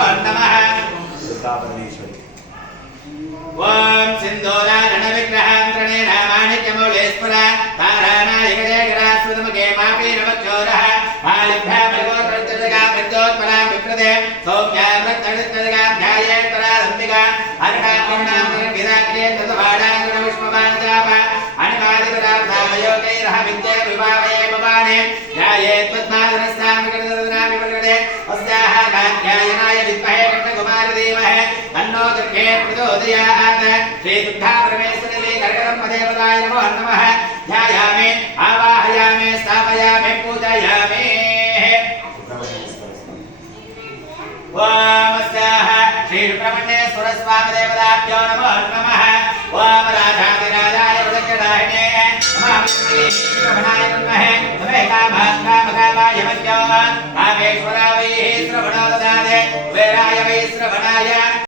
नमो नमः ओम सिंधूरारण विग्रहं त्रणेन माणिक्यमौलेश्वर तारानायकजयगरास्वतमगे मापी नमच्चोरः मालिभ्या परिगोत्रजगा विद्योत्पला विप्रदे सौम्या व्रतनित्यजगा ध्यायेत्परारम्भिका अरुणापूर्णां विराज्ये ततवाडाङ्गण विष्मवाञ्जाप अनिवादिपदार्थामयोगैरः विद्ये विभावये भवाने ध्यायेत्पद्माधरस्तां विकृतदना विवर्गदे अस्याः कात्यायनाय विद्महे कृष्णकुमारी धीमहि तन्नो दुर्गे प्रचोदयात् श्री दुर्गा परमेश्वरी कर्कटं देवताय नमो नमः ध्यायामि आवाहयामि स्थापयामि पूजयामि ओम अस्याः श्री ब्रह्मण्येश्वर स्वामी देवताभ्यो नमो नमः ओम राजाधिराजाय वज्रदाहिने नमः श्रवणाय नमः नमः कामाय मज्जो कामेश्वराय श्रवणो ददाते वेराय वै श्रवणाय